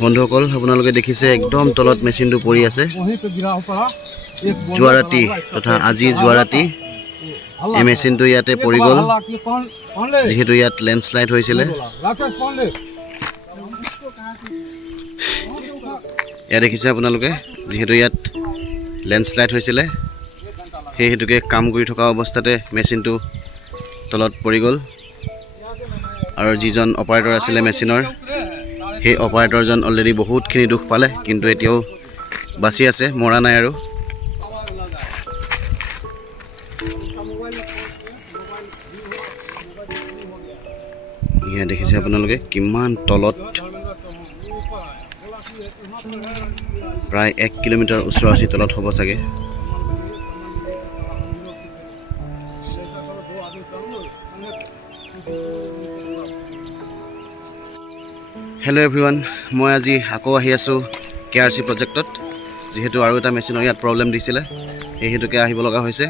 বন্ধুসকল আপোনালোকে দেখিছে একদম তলত মেচিনটো পৰি আছে যোৱা ৰাতি তথা আজি যোৱা ৰাতি এই মেচিনটো ইয়াতে পৰি গ'ল যিহেতু ইয়াত লেণ্ডশ্লাইড হৈছিলে ইয়াত দেখিছে আপোনালোকে যিহেতু ইয়াত লেণ্ডশ্লাইড হৈছিলে সেই হেতুকে কাম কৰি থকা অৱস্থাতে মেচিনটো তলত পৰি গ'ল আৰু যিজন অপাৰেটৰ আছিলে মেচিনৰ সেই অপাৰেটৰজন অলৰেডি বহুতখিনি দুখ পালে কিন্তু এতিয়াও বাচি আছে মৰা নাই আৰু ইয়া দেখিছে আপোনালোকে কিমান তলত প্ৰায় 1 কিলোমিটাৰ ওচৰা-ওচৰি তলত হ'ব চাগে হেল্ল' এভৰিৱান মই আজি আকৌ আহি আছোঁ KRC প্ৰজেক্টত যিহেতু আৰু এটা মেচিনৰ ইয়াত প্ৰব্লেম দিছিলে সেই হেতুকে আহিব লগা হৈছে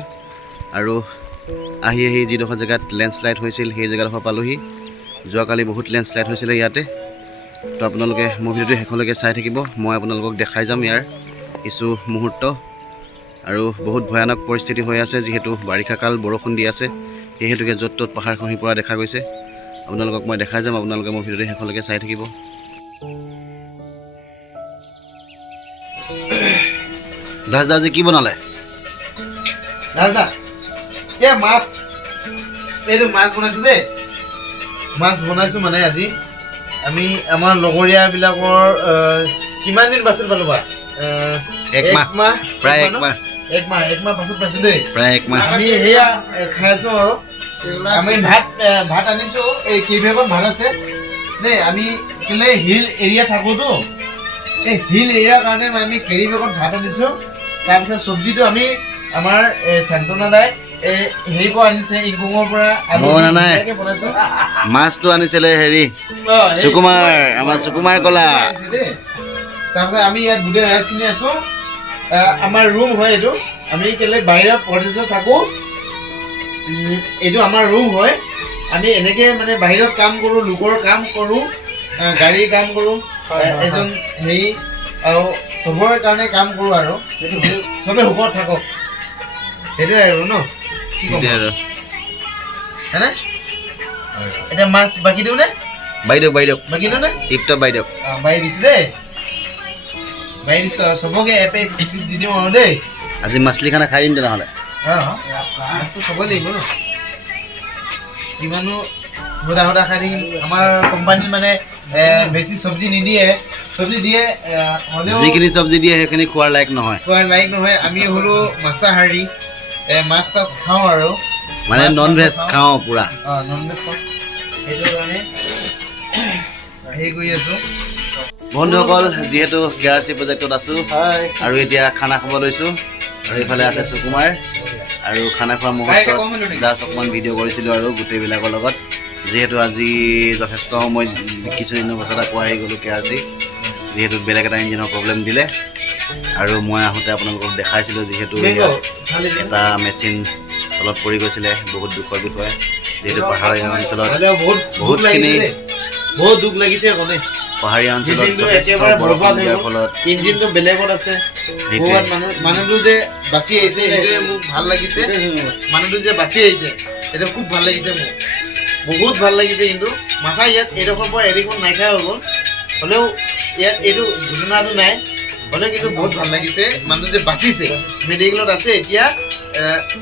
আৰু আহি যিডোখৰ জেগাত লেণ্ডশ্লাইড হৈছিল সেই জেগাডোখৰ পালোহি যোৱাকালি বহুত লেণ্ডশ্লাইড হৈছিলে ইয়াতে তো আপোনালোকে মোৰ ভিডিঅ'টো শেষলৈকে চাই থাকিব মই আপোনালোকক দেখাই যাম ইয়াৰ কিছু মুহূৰ্ত আৰু বহুত ভয়ানক পৰিস্থিতি হৈ আছে যিহেতু বাৰিষা কাল বৰষুণ দি আছে সেই হেতুকে য'ত ত'ত পাহাৰ খহি পৰা দেখা গৈছে আপোনালোকক মই দেখাই যাম আপোনালোকে মোৰ ভিডিঅ'টো শেষলৈকে চাই থাকিব দাদা আজি কি বনালে দাদা এ মাছ এইটো মাছ বনাইছো দেই মাছ বনাইছো মানে আজি আমি আমাৰ লগৰীয়া বিলাকৰ কিমান দিন বাছিল পালো বা এক মাহ প্ৰায় এক মাহ পাছত পাইছো দেই প্ৰায় এক মাহ আমি হেয়া খাইছো আৰু আমি ভাত আনিছো এই কেইবেগত ভাত আছে দেই আমি কেলে হিল এৰিয়া থাকোতো এই হিল এৰিয়াৰ কাৰণে আমি কেৰি বেগত ভাত আনিছো তাৰপিছত চব্জিটো আমি আমাৰ শান্তনা দাই হেৰি পৰা আনিছে ইংকুঙৰ পৰা বনাইছো মাছটো আনিছিলে হেৰি সুকুমাৰ আমাৰ সুকুমাৰ কলা তাৰপিছত আমি ইয়াত গোটেই ৰাইজখিনি আছো আমাৰ ৰুম হয় এইটো আমি কেলে বাহিৰত প্ৰদেশত থাকো এইটো আমাৰ ৰুম হয় আমি এনেকে মানে বাহিৰত কাম কৰোঁ লোকৰ কাম কৰোঁ গাড়ীৰ কাম কৰোঁ এজন হেৰি আৰু চবৰে কাৰণে কাম কৰোঁ আৰু চবে সুখত থাকক সেইটোৱে আৰু ন কি ক'ম হয়নে এতিয়া মাছ বাকী দিওঁ নে বাইদেউ বাকী দিওঁ নে টিপটপ বাইদেউ বাই দিছোঁ দেই বাই দিছোঁ আৰু চবকে এপিচ দি দিওঁ আৰু দেই আজি মাছলি খানা খাই দিম তেনেহ'লে মাছটো খাবই লাগিব ন কিমানো সুদা খাই দিম আমাৰ কোম্পানীত মানে বেছি চব্জি নিদিয়ে চব্জি দিয়ে হ'লেও যিখিনি চব্জি দিয়ে সেইখিনি খোৱাৰ লায়ক নহয় আমি হ'লেও মাছাহাৰী মাছ চাছ খাওঁ আৰু মানে নন ভেজ খাওঁ পুৰা নন ভেজ খাওঁ সেইটো কাৰণে হেৰি কৰি আছোঁ বন্ধুসকল যিহেতু KRC প্ৰজেক্টত আছোঁ আৰু এতিয়া খানা খাব লৈছোঁ আৰু এইফালে আছে সুকুমাৰ আৰু খানা খোৱা মুহূৰ্তত জাষ্ট অকণমান ভিডিঅ' কৰিছিলোঁ আৰু গোটেইবিলাকৰ লগত যিহেতু আজি যথেষ্ট সময় কিছুদিনৰ পাছত আকৌ আহি গ'লোঁ KRC যিহেতু বেলেগ এটা ইঞ্জিনৰ প্ৰব্লেম দিলে আৰু মই আহোঁতে আপোনালোকক দেখাইছিলোঁ যিহেতু এটা মেচিন তলত পৰি গৈছিলে বহুত দুখৰ বিষয় যিহেতু পাহাৰীয়া অঞ্চলত বহুতখিনি বহুত দুখ লাগিছে ক'লে পাহাৰীয়া অঞ্চলত যথেষ্ট বৰষুণ দিয়াৰ ফলত ইঞ্জিনটো বেলেগত আছে মানুহটো যে বাচি আহিছে সেইটোৱে মোক ভাল লাগিছে মানুহটো যে বাচি আহিছে সেইটো খুব ভাল লাগিছে মোক বহুত ভাল লাগিছে কিন্তু মাথা ইয়াত এইডোখৰ পৰা এদিখন নাইকিয়া হৈ গ'ল হ'লেও ইয়াত এইটো ঘটনাটো নাই হ'লেও কিন্তু বহুত ভাল লাগিছে মানুহটো যে বাচিছে মেডিকেলত আছে এতিয়া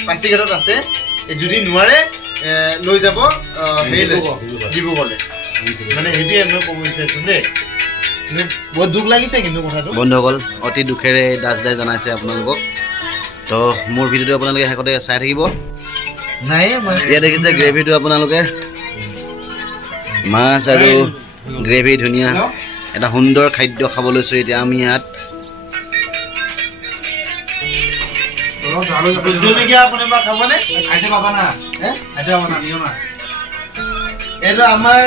পাচিঘাটত আছে যদি নোৱাৰে লৈ যাব হেৰিলৈ ডিব্ৰুগড়লৈ মানে সেইটোৱে মই ক'ব বিচাৰিছোঁ দেই বহুত দুখ লাগিছে কিন্তু কথাটো বন্ধুসকল অতি দুখেৰে দাসদাই জনাইছে আপোনালোকক তো মোৰ ভিডিঅ'টো আপোনালোকে শেষতে চাই থাকিব নাই ইয়াত দেখিছে গ্ৰেভিটো আপোনালোকে মাছ আৰু গ্ৰেভি ধুনীয়া এটা সুন্দৰ খাদ্য খাব লৈছোঁ এতিয়া আমি ইয়াত এইটো আমাৰ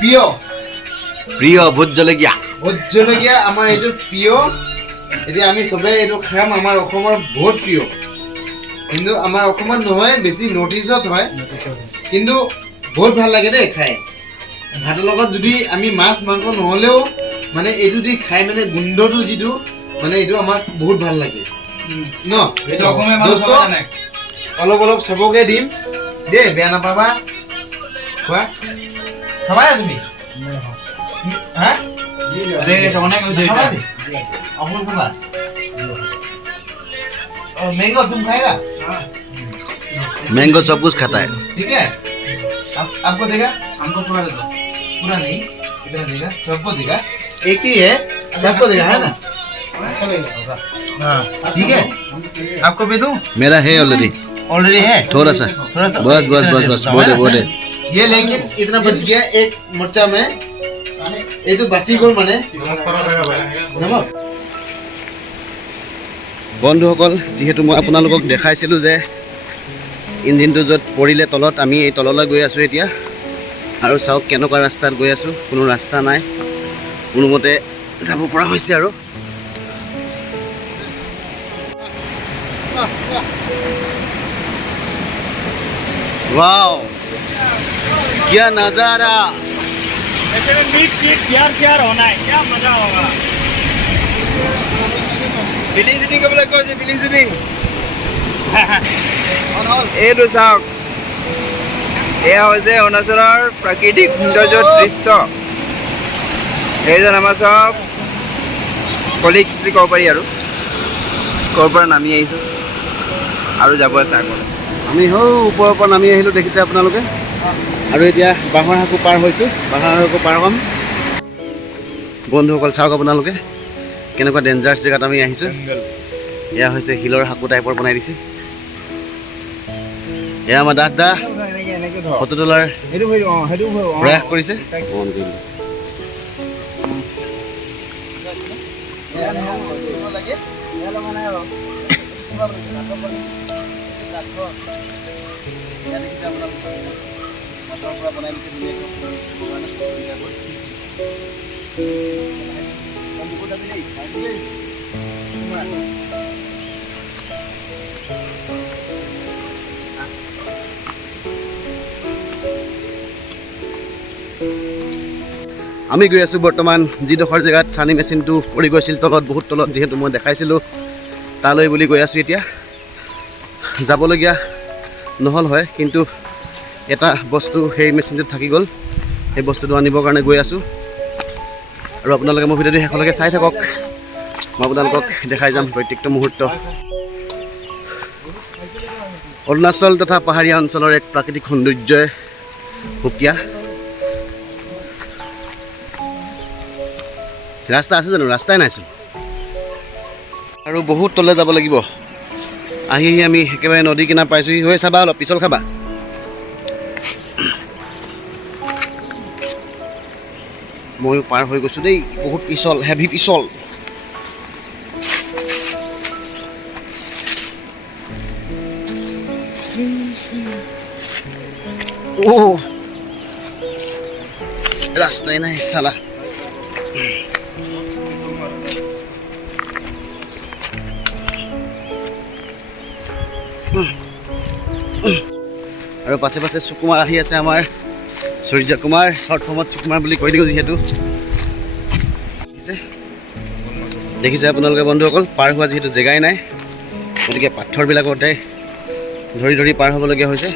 প্ৰিয় ভোট জলকীয়া আমাৰ এইটো প্ৰিয় এতিয়া আমি চবে এইটো খাম আমাৰ অসমৰ বহুত প্ৰিয় কিন্তু আমাৰ অসমত নহয় বেছি নৰ্থ ইষ্টত হয় কিন্তু বহুত ভাল লাগে দেই খাই ভাতৰ লগত যদি আমি মাছ মাংস নহ'লেও মানে এইটো দি খাই মানে গোন্ধটো যিটো মানে এইটো আমাক বহুত ভাল লাগে ন দোস্ত অলপ অলপ চবকে দিম দেই বেয়া নাপাবা খোৱা খাবা তুমি হা अमूल खावा और मैंगो तुम खाएगा मैंगो सब कुछ खाता है ठीक है आपको देगा हमको पूरा दे दो पूरा नहीं इतना देगा सबको देगा एक ही है सबको देगा है ना हाँ ठीक है आपको भी दूं मेरा है ऑलरेडी है थोड़ा सा बस बस बस बस बहुत है ये लेकिन इतना बच गया एक मिर्चा में ये तो बासी गोल माने नमक বন্ধুসকল যিহেতু মই আপোনালোকক দেখাইছিলোঁ যে ইঞ্জিনটো য'ত পৰিলে তলত আমি এই তললৈ গৈ আছোঁ এতিয়া আৰু চাওক কেনেকুৱা ৰাস্তাত গৈ আছোঁ কোনো ৰাস্তা নাই কোনোমতে যাব পৰা হৈছে আৰু वाओ क्या नज़ारा ऐसे में मीट सीट प्यार होना है क्या मजा होगा ফিলিং শুটিং কৰিবলৈ কৈছে ফিলিং শুটিং এইটো চাওক এয়া হৈছে অৰুণাচলৰ প্ৰাকৃতিক সৌন্দৰ্যৰ দৃশ্য এইজন আমাৰ চব কলিগছ বুলি ক'ব পাৰি আৰু ক'ৰ পৰা নামি আহিছোঁ আৰু যাব আছে আগলৈ আমি হৌ ওপৰৰ পৰা নামি আহিলোঁ দেখিছে আপোনালোকে আৰু এতিয়া বাঁহৰ সাঁকো পাৰ হৈছোঁ বাঁহৰ সাঁকো পাৰ হ'ম বন্ধুসকল চাওক আপোনালোকে কেনেকুৱা ডেঞ্জাৰাছ জেগাত আমি আহিছোঁ এয়া হৈছে শিলৰ সাঁকো টাইপৰ বনাই দিছে এয়া আমাৰ দাস দা ফটো তোলাৰ প্ৰয়াস কৰিছে আমি গৈ আছোঁ বৰ্তমান যিডোখৰ জেগাত চানি মেচিনটো পৰি গৈছিল তলত বহুত তলত যিহেতু মই দেখাইছিলোঁ তালৈ বুলি গৈ আছোঁ এতিয়া যাবলগীয়া নহ'ল হয় কিন্তু এটা বস্তু সেই মেচিনটোত থাকি গ'ল সেই বস্তুটো আনিবৰ কাৰণে গৈ আছোঁ আৰু আপোনালোকে মোৰ ভিডিঅ'টো শেষলৈকে চাই থাকক মই আপোনালোকক দেখাই যাম প্ৰত্যেকটো মুহূৰ্ত অৰুণাচল তথা পাহাৰীয়া অঞ্চলৰ এক প্ৰাকৃতিক সৌন্দৰ্যই সুকীয়া ৰাস্তা আছে জানো ৰাস্তাই নাইচোন আৰু বহুত তললৈ যাব লাগিব আহি আমি একেবাৰে নদী কিনাৰ পাইছোঁহি হৈ চাবা অলপ পিছল খাবা ময়ো পাৰ হৈ গৈছোঁ দেই বহুত পিছল হেভি পিছল ৰাস্তাই নাই চালা আৰু পাছে পাছে সুকুমাৰ আহি আছে আমাৰ সূৰ্য কুমাৰ শ্বৰ্ট ফৰ্মত সুকুমাৰ বুলি কৈ দিওঁ যিহেতু দেখিছে আপোনালোকে বন্ধুসকল পাৰ হোৱা যিহেতু জেগাই নাই গতিকে পাথৰবিলাকতে ধৰি ধৰি পাৰ হ'বলগীয়া হৈছে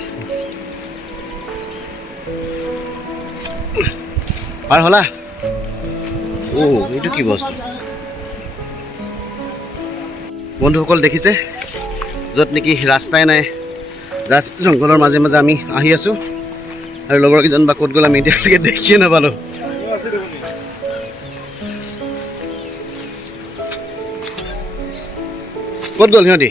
পাৰ হ'লা এইটো কি বস্তু বন্ধুসকল দেখিছে য'ত নেকি ৰাস্তাই নাই জাষ্ট জংঘলৰ মাজে মাজে আমি আহি আছোঁ আৰু লগৰকেইজন বা ক'ত গ'ল আমি এতিয়ালৈকে দেখিয়ে নাপালোঁ ক'ত গ'ল সিহঁতি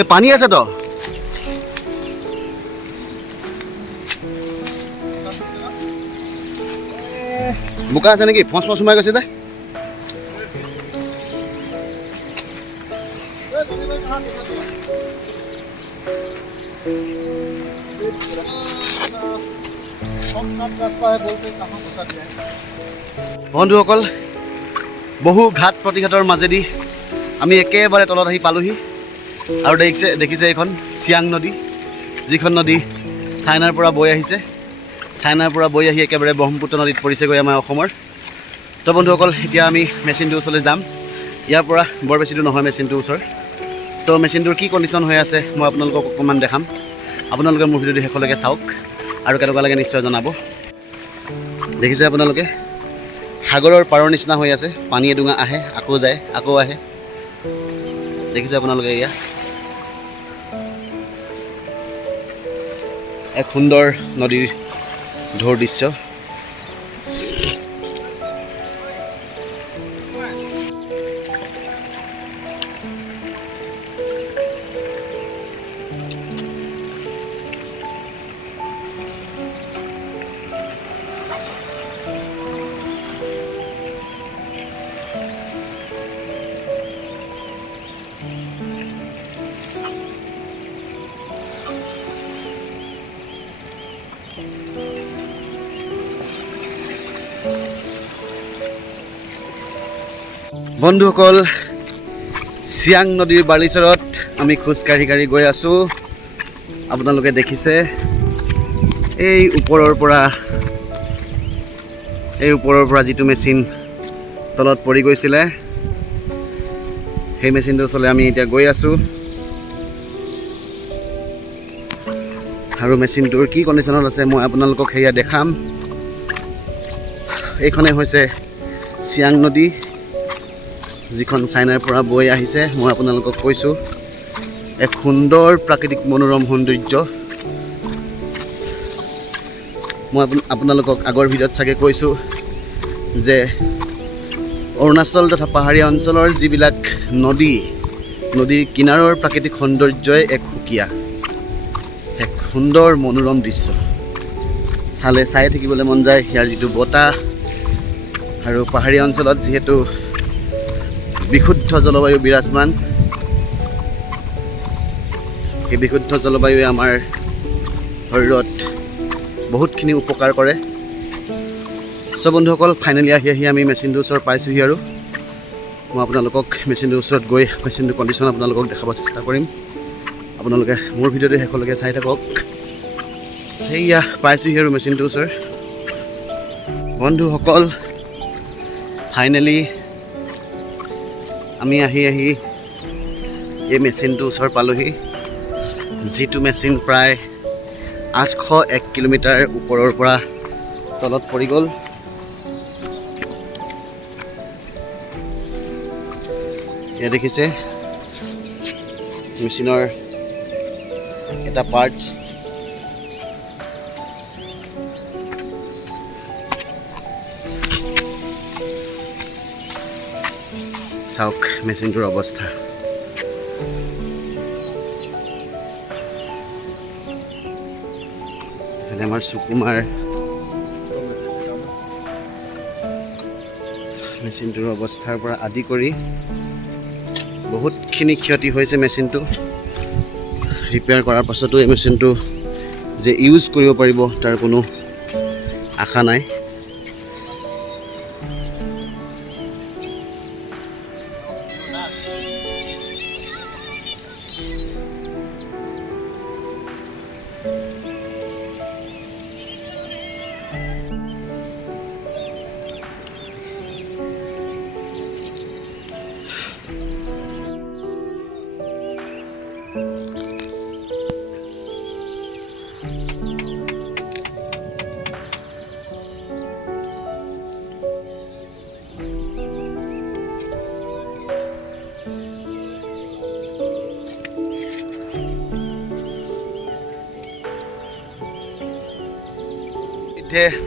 এই পানী আছে তো বোকা আছে নেকি ফচ ফচ সোমাই গৈছে যে বন্ধুসকল বহু ঘাট প্ৰতিঘাতৰ মাজেদি আমি একেবাৰে তলত আহি পালোহি আৰু দেখিছে এইখন চিয়াং নদী, যিখন নদী চাইনাৰ পৰা বৈ আহিছে। চাইনাৰ পৰা বৈ আহি একেবাৰে ব্ৰহ্মপুত্ৰ নদীত পৰিছেগৈ আমাৰ অসমৰ। তো বন্ধুসকল, এতিয়া আমি মেচিনটোৰ ওচৰলৈ যাম। ইয়াৰ পৰা বৰ বেছি দূৰ নহয় মেচিনটোৰ ওচৰ। তো মেচিনটোৰ কি কণ্ডিশ্যন হৈ আছে মই আপোনালোকক অকণমান দেখাম। আপোনালোকে মোৰ ভিডিঅ'টো শেষলৈকে চাওক আৰু কেনেকুৱা লাগে নিশ্চয় জনাব। দেখিছে আপোনালোকে সাগৰৰ পাৰৰ নিচিনা হৈ আছে। পানী এডোঙা আহে, আকৌ যায়, আকৌ আহে। দেখিছে আপোনালোকে এয়া এক সুন্দৰ নদীৰ ঢৌৰ দৃশ্য। বন্ধুসকল, চিয়াং নদীৰ বালিচৰত আমি খোজকাঢ়ি গৈ আছোঁ। আপোনালোকে দেখিছে এই ওপৰৰ পৰা যিটো মেচিন তলত পৰি গৈছিলে, সেই মেচিনটোৰ ওচৰলৈ আমি এতিয়া গৈ আছোঁ। আৰু মেচিনটোৰ কি কণ্ডিশ্যনত আছে মই আপোনালোকক সেয়া দেখাম। এইখনে হৈছে চিয়াং নদী, যিখন চাইনাৰ পৰা বৈ আহিছে। মই আপোনালোকক কৈছোঁ এক সুন্দৰ প্ৰাকৃতিক মনোৰম সৌন্দৰ্য। মই আপোনালোকক আগৰ ভিডিঅ'ত চাগে কৈছোঁ যে অৰুণাচল তথা পাহাৰীয়া অঞ্চলৰ যিবিলাক নদীৰ কিনাৰৰ প্ৰাকৃতিক সৌন্দৰ্যই এক সুকীয়া, এক সুন্দৰ মনোৰম দৃশ্য। চাই থাকিবলৈ মন যায়। ইয়াৰ যিটো বতাহ আৰু পাহাৰীয়া অঞ্চলত যিহেতু বিশুদ্ধ জলবায়ু বিৰাজমান, সেই বিশুদ্ধ জলবায়ুৱে আমাৰ শৰীৰত বহুতখিনি উপকাৰ কৰে। চ' বন্ধুসকল, ফাইনেলি আহি আমি মেচিনটোৰ ওচৰত পাইছোঁহি আৰু মই আপোনালোকক মেচিনটোৰ ওচৰত গৈ মেচিনটোৰ কণ্ডিশ্যন আপোনালোকক দেখাব চেষ্টা কৰিম। আপোনালোকে মোৰ ভিডিঅ'টো শেষলৈকে চাই থাকক। সেয়া পাইছোঁহি আৰু মেচিনটোৰ ওচৰত। বন্ধুসকল, ফাইনেলি আমি আহি এই মেচিনটোৰ ওচৰ পালোহি, যিটো মেচিন প্ৰায় 801 কিলোমিটাৰ ওপৰৰ পৰা তলত পৰি গ'ল। এয়া দেখিছে মেচিনৰ এটা পাৰ্টছ। চাওক মেচিনটোৰ অৱস্থা। এফালে আমাৰ সুকুমাৰ মেচিনটোৰ অৱস্থাৰ পৰা আদি কৰি বহুতখিনি ক্ষতি হৈছে। মেচিনটো ৰিপেয়াৰ কৰাৰ পাছতো এই মেচিনটো যে ইউজ কৰিব পাৰিব তাৰ কোনো আশা নাই।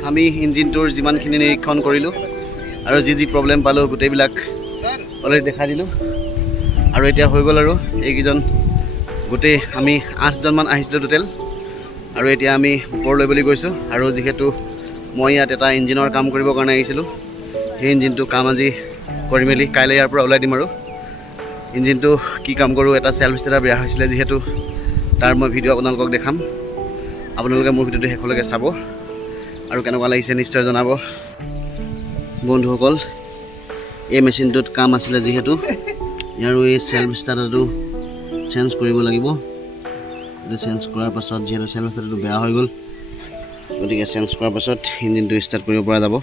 আমি ইঞ্জিনটোৰ যিমানখিনি নিৰীক্ষণ কৰিলোঁ আৰু যি প্ৰব্লেম পালোঁ গোটেইবিলাক অলৰেডি দেখাই দিলোঁ। আৰু এতিয়া হৈ গ'ল আৰু এইকেইজন গোটেই আমি 8জনমান আহিছিলোঁ টোটেল। আৰু এতিয়া আমি ওপৰলৈ বুলি গৈছোঁ। আৰু যিহেতু মই ইয়াত এটা ইঞ্জিনৰ কাম কৰিবৰ কাৰণে আহিছিলোঁ, সেই ইঞ্জিনটো কাম আজি কৰি মেলি কাইলৈ ইয়াৰ পৰা ওলাই দিম। আৰু ইঞ্জিনটো কি কাম কৰোঁ, এটা চেল্ফ ষ্টাৰ্টাৰ বেয়া হৈছিলে যিহেতু, তাৰ মই ভিডিঅ' আপোনালোকক দেখাম। আপোনালোকে মোৰ ভিডিঅ'টো শেষলৈকে চাব আৰু কেনেকুৱা লাগিছে নিশ্চয় জনাব। বন্ধুসকল, এই মেচিনটোত কাম আছিলে যিহেতু ইয়াৰো এই চেল্ফ ষ্টাৰ্টাৰটো চেঞ্জ কৰিব লাগিব। এইটো চেঞ্জ কৰাৰ পাছত যিহেতু চেল্ফ ষ্টাৰ্টাৰটো বেয়া হৈ গ'ল, গতিকে চেঞ্জ কৰাৰ পাছত ইঞ্জিনটো ষ্টাৰ্ট কৰিব পৰা যাব।